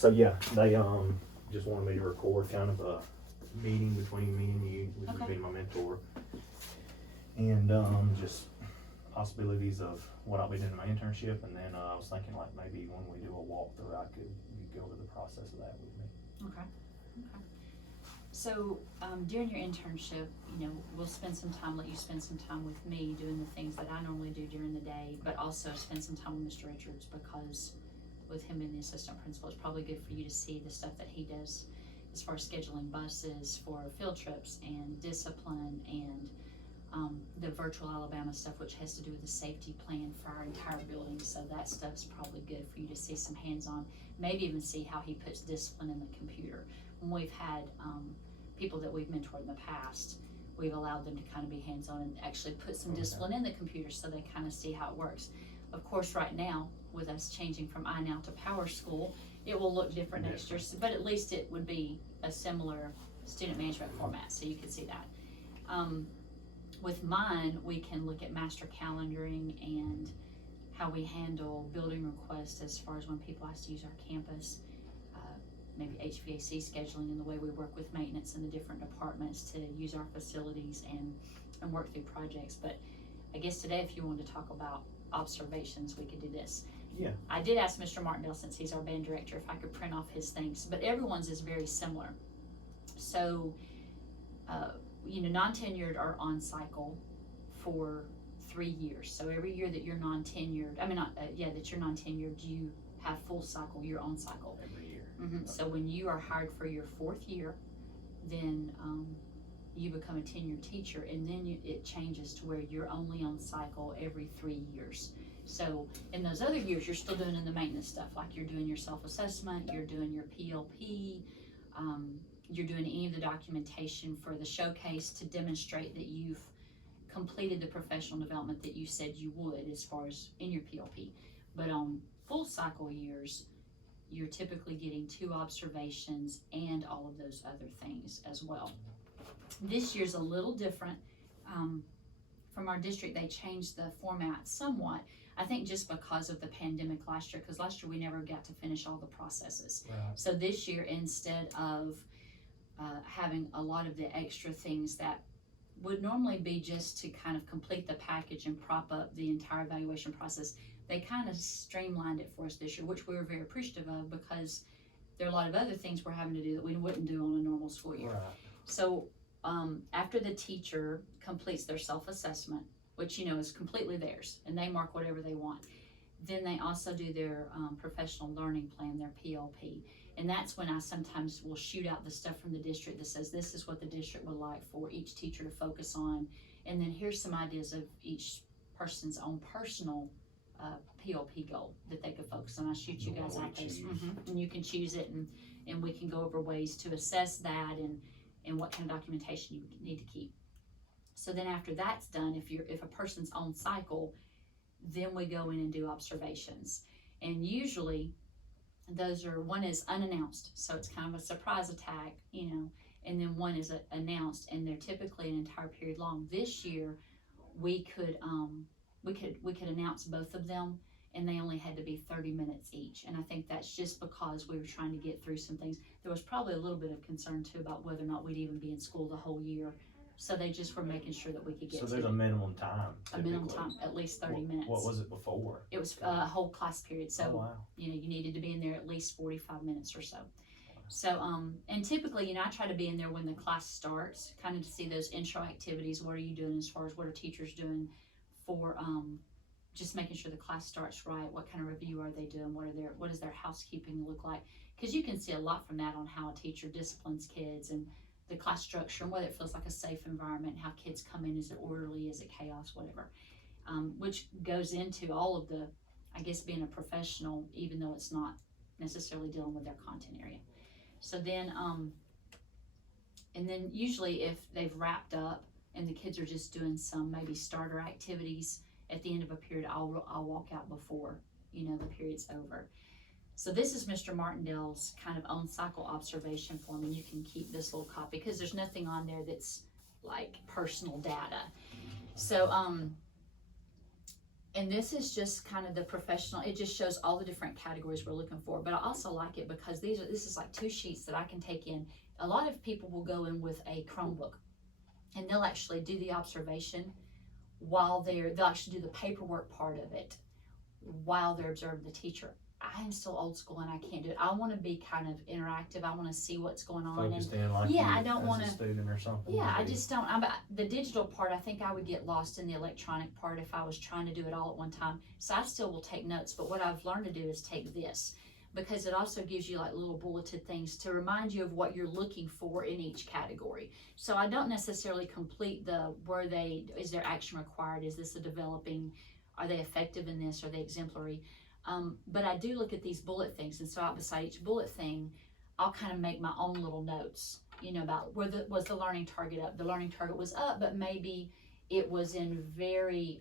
So yeah, they just wanted me to record kind of a meeting between me and you, with you Okay. being my mentor, and just possibilities of what I'll be doing in my internship, and then I was thinking like maybe when we do a walkthrough, you go over the process of that with me. Okay. Okay. So, during your internship, you know, we'll spend some time, let you spend some time with me doing the things that I normally do during the day, but also spend some time with Mr. Richards, because with him being the assistant principal, it's probably good for you to see the stuff that he does as far as scheduling buses for field trips and discipline and the virtual Alabama stuff, which has to do with the safety plan for our entire building. So that stuff's probably good for you to see some hands-on, maybe even see how he puts discipline in the computer. When we've had people that we've mentored in the past, we've allowed them to kind of be hands-on and actually put some discipline in the computer so they kind of see how it works. Of course, right now, with us changing from iNow to Power School, it will look different next year, but at least it would be a similar student management format, so you can see that. With mine, we can look at master calendaring and how we handle building requests as far as when people ask to use our campus, maybe HVAC scheduling and the way we work with maintenance in the different departments to use our facilities and work through projects. But I guess today, if you wanted to talk about observations, we could do this. Yeah. I did ask Mr. Martindale, since he's our band director, if I could print off his things, but everyone's is very similar. So, you know, non-tenured are on cycle for 3 years. So every year that you're non-tenured, that you're non-tenured, you have full cycle, you're on cycle. Every year. Mm-hmm. So when you are hired for your 4th year, then you become a tenured teacher, and then it changes to where you're only on cycle every 3 years. So in those other years, you're still doing the maintenance stuff, like you're doing your self-assessment, you're doing your PLP, you're doing any of the documentation for the showcase to demonstrate that you've completed the professional development that you said you would as far as in your PLP. But on full cycle years, you're typically getting 2 observations and all of those other things as well. This year's a little different. From our district, they changed the format somewhat. I think just because of the pandemic last year, because last year we never got to finish all the processes. Right. So this year, instead of having a lot of the extra things that would normally be just to kind of complete the package and prop up the entire evaluation process, they kind of streamlined it for us this year, which we were very appreciative of, because there are a lot of other things we're having to do that we wouldn't do on a normal school year. Right. So after the teacher completes their self-assessment, which, you know, is completely theirs, and they mark whatever they want, then they also do their professional learning plan, their PLP. And that's when I sometimes will shoot out the stuff from the district that says this is what the district would like for each teacher to focus on. And then here's some ideas of each person's own personal PLP goal that they could focus on. I shoot you guys out those. And you can choose it, and we can go over ways to assess that and what kind of documentation you need to keep. So then after that's done, if a person's on cycle, then we go in and do observations. And usually those are, one is unannounced, so it's kind of a surprise attack, you know, and then one is announced, and they're typically an entire period long. This year we could announce both of them, and they only had to be 30 minutes each. And I think that's just because we were trying to get through some things. There was probably a little bit of concern too about whether or not we'd even be in school the whole year. So they just were making sure that we could get So there's a minimum time. a minimum time, at least 30 minutes. What was it before? It was a whole class period. So, oh, wow. you know, you needed to be in there at least 45 minutes or so. So, and typically, you know, I try to be in there when the class starts, kind of to see those intro activities. What are you doing as far as what are teachers doing for just making sure the class starts right? What kind of review are they doing? What does their housekeeping look like? Because you can see a lot from that on how a teacher disciplines kids and the class structure and whether it feels like a safe environment, how kids come in, is it orderly, is it chaos, whatever, which goes into all of the, I guess, being a professional, even though it's not necessarily dealing with their content area. So then, and then usually if they've wrapped up and the kids are just doing some maybe starter activities at the end of a period, I'll walk out before, you know, the period's over. So this is Mr. Martindale's kind of on cycle observation form, and you can keep this little copy because there's nothing on there that's like personal data. So And this is just kind of the professional, it just shows all the different categories we're looking for. But I also like it because this is like 2 sheets that I can take in. A lot of people will go in with a Chromebook and they'll actually do the observation while they'll actually do the paperwork part of it while they're observing the teacher. I am still old school and I can't do it. I want to be kind of interactive. I want to see what's going on. Focused in like yeah, you I don't as wanna- a student or something. Yeah, I maybe. just don't. The digital part, I think I would get lost in the electronic part if I was trying to do it all at one time. So I still will take notes, but what I've learned to do is take this because it also gives you like little bulleted things to remind you of what you're looking for in each category. So I don't necessarily complete is there action required? Is this a developing? Are they effective in this? Are they exemplary? But I do look at these bullet things, and so out beside each bullet thing, I'll kind of make my own little notes, about was the learning target up? The learning target was up, but maybe it was in very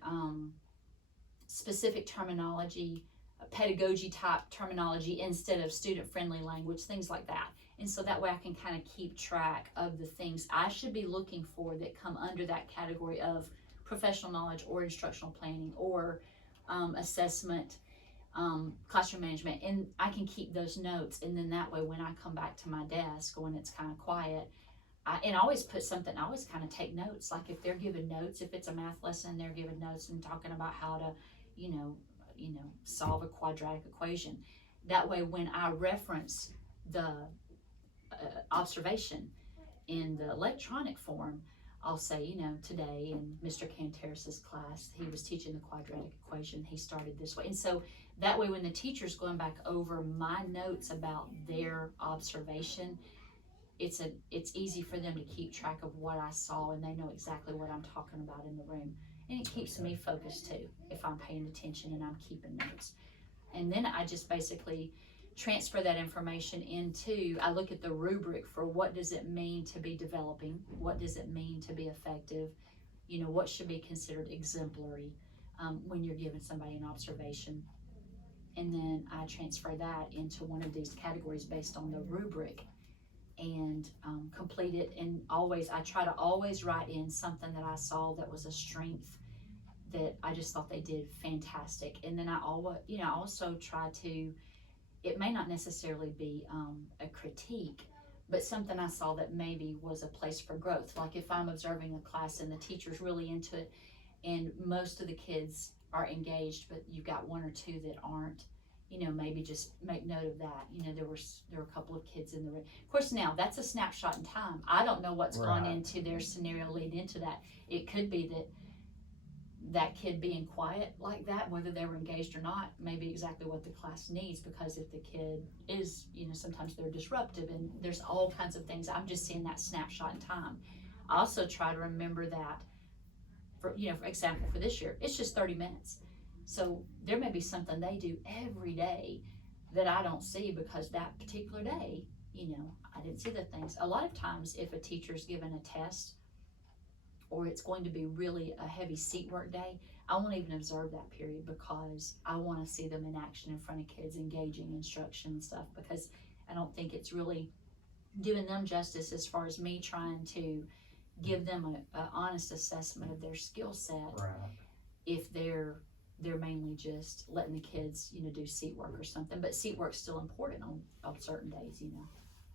specific terminology, pedagogy type terminology instead of student friendly language, things like that. And so that way I can kind of keep track of the things I should be looking for that come under that category of professional knowledge or instructional planning or assessment, classroom management, and I can keep those notes. And then that way when I come back to my desk when it's kind of quiet, I always put something, I always kind of take notes. Like if they're giving notes, if it's a math lesson, they're giving notes and talking about how to, solve a quadratic equation. That way when I reference the observation in the electronic form, I'll say, today in Mr. Canteris's class, he was teaching the quadratic equation. He started this way. And so that way when the teacher's going back over my notes about their observation, it's easy for them to keep track of what I saw and they know exactly what I'm talking about in the room. And it keeps me focused too, if I'm paying attention and I'm keeping notes. And then I just basically transfer that information into, I look at the rubric for what does it mean to be developing, what does it mean to be effective, what should be considered exemplary when you're giving somebody an observation. And then I transfer that into one of these categories based on the rubric and complete it. And I try to always write in something that I saw that was a strength that I just thought they did fantastic. And then I also try to, it may not necessarily be a critique, but something I saw that maybe was a place for growth. Like if I'm observing a class and the teacher's really into it and most of the kids are engaged, but you've got 1 or 2 that aren't, maybe just make note of that. There were a couple of kids in the room. Of course, now that's a snapshot in time. I don't know what's gone into their scenario leading into that. It could be that kid being quiet like that, whether they were engaged or not, may be exactly what the class needs, because if the kid is, sometimes they're disruptive and there's all kinds of things. I'm just seeing that snapshot in time. I also try to remember that for example, for this year, it's just 30 minutes. So there may be something they do every day that I don't see because that particular day, I didn't see the things. A lot of times if a teacher's given a test or it's going to be really a heavy seat work day, I won't even observe that period because I want to see them in action in front of kids, engaging instruction and stuff, because I don't think it's really doing them justice as far as me trying to give them an honest assessment of their skill set. Right. If they're mainly just letting the kids, do seat work or something. But seat work's still important on certain days,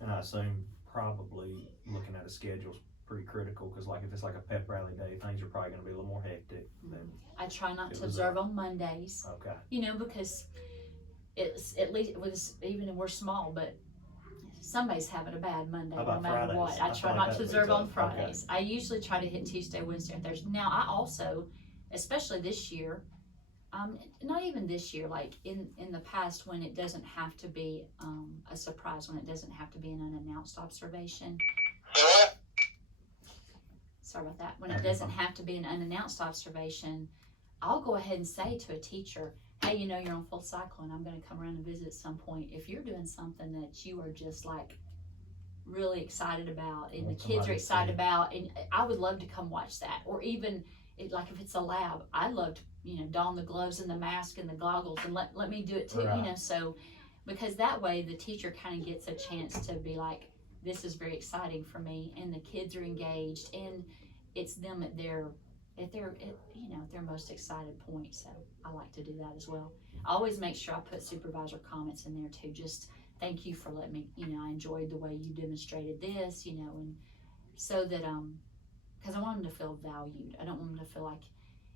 And I assume probably looking at a schedule's pretty critical, because like if it's like a pep rally day, things are probably going to be a little more hectic than. I try not to observe on Mondays. Okay. Because it's at least even we're small, but somebody's having a bad Monday no matter Fridays? what. I try like not that'd to be observe tough. on Fridays. Okay. I usually try to hit Tuesday, Wednesday, and Thursday. Now I also, especially this year, not even this year, like in the past when it doesn't have to be a surprise, when it doesn't have to be an unannounced observation. Sorry about that. When it doesn't have to be an unannounced observation, I'll go ahead and say to a teacher, hey, you're on full cycle and I'm going to come around and visit at some point. If you're doing something that you are just like really excited about and the kids are excited about, and I would love to come watch that. Or even like if it's a lab, I love to, don the gloves and the mask and the goggles and let me do it too, Right. So because that way the teacher kind of gets a chance to be like, this is very exciting for me, and the kids are engaged, and it's them at their at their most excited point. So I like to do that as well. I always make sure I put supervisor comments in there too. Just thank you for letting me, I enjoyed the way you demonstrated this, and so that, because I want them to feel valued. I don't want them to feel like,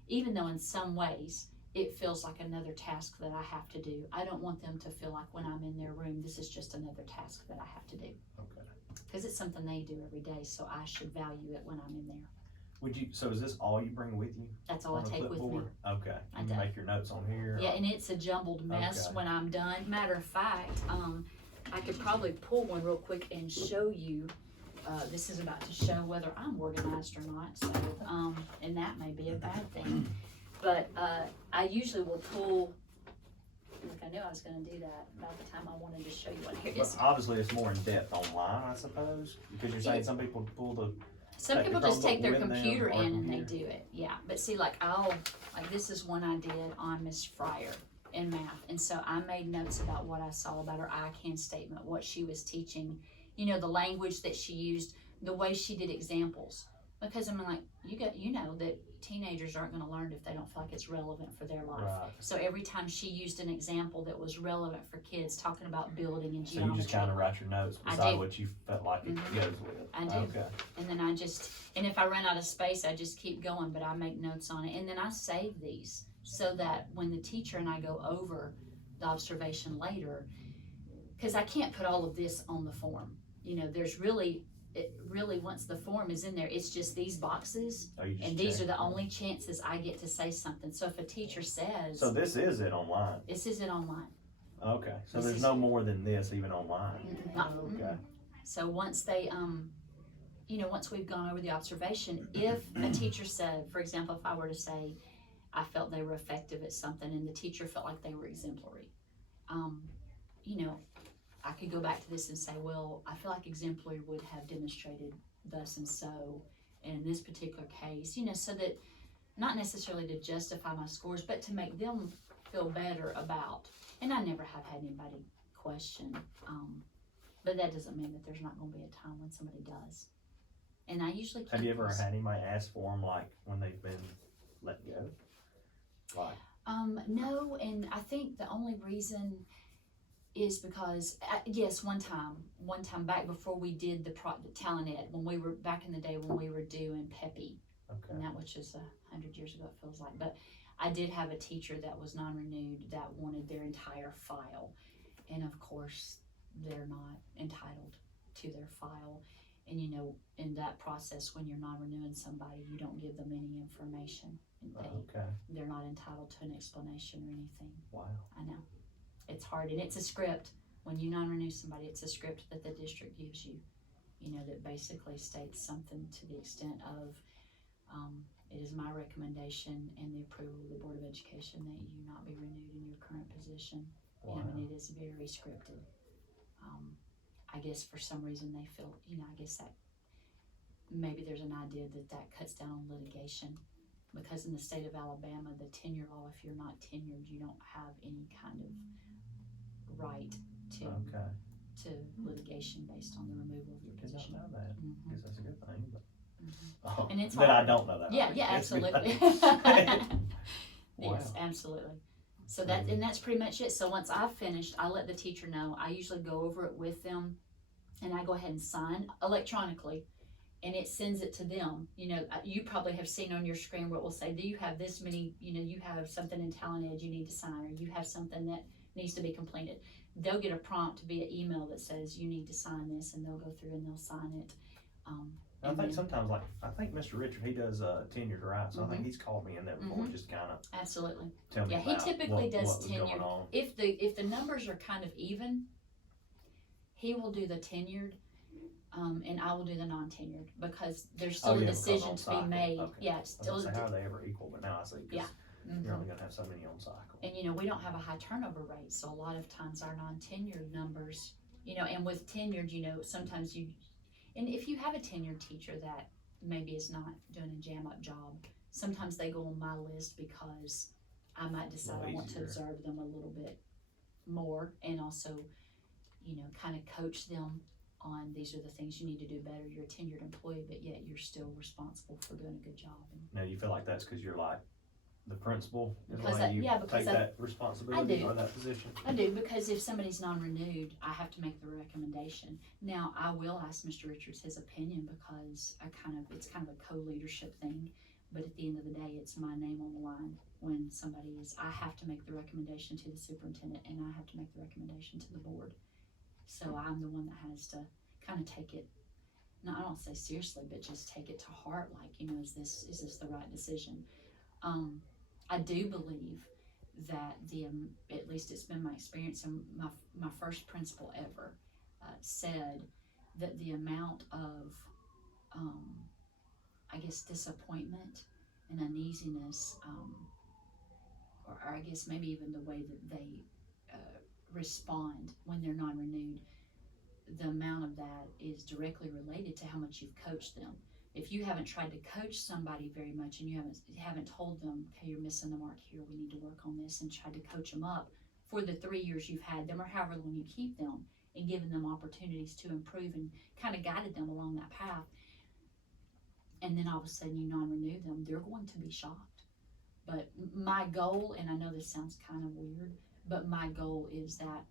even though in some ways it feels like another task that I have to do, I don't want them to feel like when I'm in their room, this is just another task that I have to do. Okay. Because it's something they do every day, so I should value it when I'm in there. So is this all you bring with you? That's all I on a take with me. clipboard? Okay. I You do. make your notes on here? Yeah, and it's a jumbled mess Okay. when I'm done. Matter of fact, I could probably pull one real quick and show you. This is about to show whether I'm organized or not, so, and that may be a bad thing. But I usually will pull, like I knew I was gonna do that by the time I wanted to show you what here But is. obviously it's more in depth online, I suppose, because you're saying some people pull the, Some take the people just take their Chromebook with them computer or in and they computer. do it, yeah. But see, like this is one I did on Miss Fryer in math. And so I made notes about what I saw about her ICANN statement, what she was teaching, the language that she used, the way she did examples. Because I'm like, you know that teenagers aren't gonna learn if they don't feel like it's relevant for their life. right. So every time she used an example that was relevant for kids, talking about building and So geometry. you just kind of write your notes I beside do. what you felt like it Mhm. goes with? I do. Okay. And then and if I run out of space, I just keep going, but I make notes on it. And then I save these so that when the teacher and I go over the observation later, because I can't put all of this on the form. There's really, once the form is in there, it's just these boxes, Oh, you just and these check. are the only chances I get to say something. So if a teacher says, So this is it online? this isn't online. Okay, so This there's is- no more than this even online? Okay. So once they, once we've gone over the observation, if a teacher said, for example, if I were to say, I felt they were effective at something and the teacher felt like they were exemplary, I could go back to this and say, well, I feel like exemplary would have demonstrated thus and so in this particular case, so that not necessarily to justify my scores, but to make them feel better about, and I never have had anybody question, but that doesn't mean that there's not gonna be a time when somebody does. And I usually keep Have you ever those. had anybody ask for them like when they've been let go? Like, No, and I think the only reason is because, yes, one time back before we did the Talent Ed, when we were, back in the day when we were doing Peppy, okay, and that was just 100 years ago, it feels like, but I did have a teacher that was non-renewed that wanted their entire file, and of course, they're not entitled to their file, and in that process, when you're non-renewing somebody, you don't give them any information, and okay, they're not entitled to an explanation or anything. wow. I know. It's hard, and it's a script. When you non-renew somebody, it's a script that the district gives you, that basically states something to the extent of, it is my recommendation and the approval of the Board of Education that you not be renewed in your current position. Wow. And it is very scripted. I guess for some reason they feel, I guess that maybe there's an idea that cuts down on litigation. Because in the state of Alabama, the tenure law, if you're not tenured, you don't have any kind of right Okay, to litigation based on the removal of your did not position. know that. Mhm. Guess that's a good thing, but. Mhm. Oh, And it's that I hard. don't know that. Yeah, That's good. absolutely. Wow. Yes, absolutely. So that's pretty much it. So once I've finished, I let the teacher know. I usually go over it with them, and I go ahead and sign electronically, and it sends it to them. You probably have seen on your screen where it will say, do you have this many, you have something in Talent Ed you need to sign, or you have something that needs to be completed. They'll get a prompt via email that says you need to sign this, and they'll go through and they'll sign it. I think sometimes, I think Mr. Richard, he does tenured, right? So I think Mhm. he's called me in there before, Mhm. just kind of Absolutely. tell me Yeah, he about typically what does was going tenured. on. If the numbers are kind of even, he will do the tenured, and I will do the non-tenured, because there's still a because decision on to be cycle. made. Okay. Yeah, it's I was still. gonna say, how are they ever equal? But now I see, Yeah. because you're Mhm. only gonna have so many on cycle. And we don't have a high turnover rate, so a lot of times our non-tenured numbers, and with tenured, sometimes and if you have a tenured teacher that maybe is not doing a jam-up job, sometimes they go on my list because I might decide I want to easier. observe them a little bit more, and also, kind of coach them on these are the things you need to do better. You're a tenured employee, but yet you're still responsible for doing a good job. And Now, you feel like that's because you're like the principal, is Because why you because take that responsibility do. or that position? I do, because if somebody's non-renewed, I have to make the recommendation. Now, I will ask Mr. Richards his opinion because it's kind of a co-leadership thing. But at the end of the day, it's my name on the line when I have to make the recommendation to the superintendent and I have to make the recommendation to the board. So I'm the one that has to kind of take it, no, I don't say seriously, but just take it to heart. Like, is this the right decision? I do believe that at least it's been my experience, and my first principal ever said that the amount of, disappointment and uneasiness, or I guess maybe even the way that they respond when they're non-renewed, the amount of that is directly related to how much you've coached them. If you haven't tried to coach somebody very much and you haven't told them, okay, you're missing the mark here, we need to work on this, and tried to coach them up for the 3 years you've had them or however long you keep them, and given them opportunities to improve and kind of guided them along that path, and then all of a sudden you non-renew them, they're going to be shocked. But my goal, and I know this sounds kind of weird, but my goal is that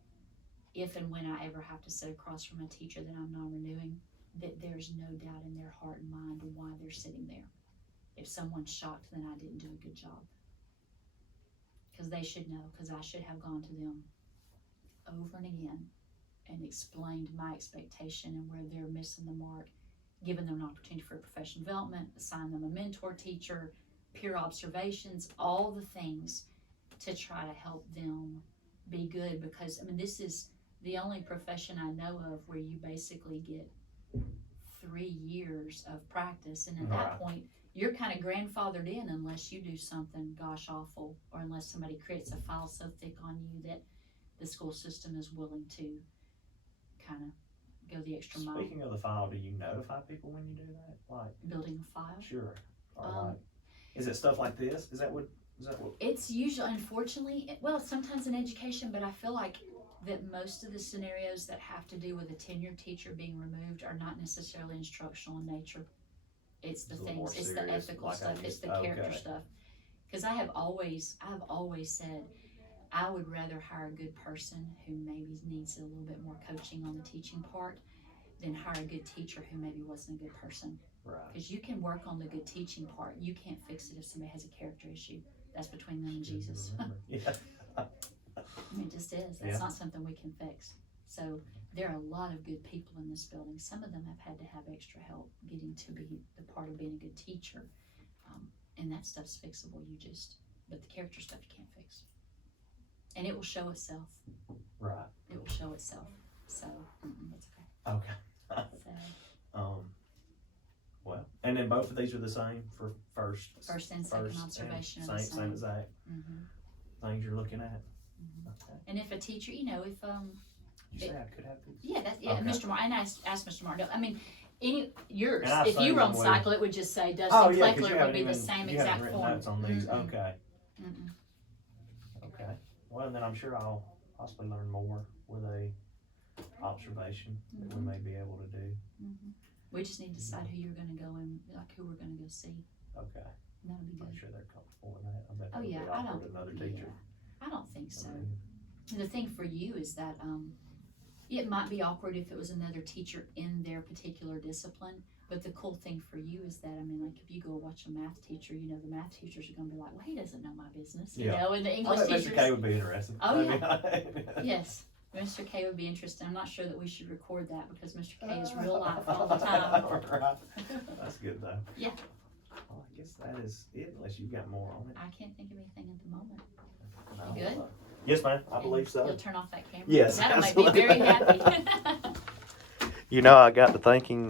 if and when I ever have to sit across from a teacher that I'm non-renewing, that there's no doubt in their heart and mind why they're sitting there. If someone's shocked, then I didn't do a good job. Because they should know, because I should have gone to them over and again and explained my expectation and where they're missing the mark, given them an opportunity for professional development, assign them a mentor teacher, peer observations, all the things to try to help them be good. Because, this is the only profession I know of where you basically get 3 years of practice, and at that point you're kind of grandfathered in unless you do something gosh awful, or unless somebody creates a file so thick on you that the school system is willing to kind of go the extra mile. Speaking of the file, do you notify people when you do that? Like Building a file? Sure. Or is it stuff like this? Is that what? It's usually, unfortunately, sometimes in education, but I feel like that most of the scenarios that have to do with a tenured teacher being removed are not necessarily instructional in nature. It's the things, it's the ethical stuff, it's the character stuff. Because I have always said, I would rather hire a good person who maybe needs a little bit more coaching on the teaching part than hire a good teacher who maybe wasn't a good person. Right. Because you can work on the good teaching part. You can't fix it if somebody has a character issue. That's between them and Jesus. Yeah. It just is. That's not something we can fix. So there are a lot of good people in this building. Some of them have had to have extra help getting to be the part of being a good teacher. And that stuff's fixable. But the character stuff you can't fix. And it will show itself. Right. It will show itself. So that's okay. Okay. So. Well, and then both of these are the same for first and second observation. And same exact things you're looking at. Okay. And if a teacher, if you say I could have these? Yeah, that's Okay. Mr. Martin. And I asked Mr. Martin. And Yours. I If you were on assume cycle, it would just say Dustin Oh yeah, Kleckler. It would be the same you exact haven't written form. notes on these. Mm-mm. Okay. Mm-mm. Okay. Well, then I'm sure I'll possibly learn more with a observation that we may be able to do. Mm-hmm. We just need to decide who you're going to go and who we're going to go see. Okay. And that'll be good. I'm sure they're comfortable with that. I bet Oh, that would yeah, be I awkward don't- another teacher. I don't think so. I mean, The thing for you is that it might be awkward if it was another teacher in their particular discipline, but the cool thing for you is that, like if you go watch a math teacher, the math teachers are going to be like, well, he doesn't know my business, Yeah. and the I English bet teachers. Mr. K would be interested. Oh, yeah. Yes, Mr. K would be interested. I'm not sure that we should record that because Mr. K is real life all the time. Right. That's good though. Yeah. Well, I guess that is it, unless you've got more on it. I can't think of anything at the moment. No. Good? Yes, ma'am. I And believe so. You'll turn off that camera? Yes, That'll make me very happy. You know, I got to thinking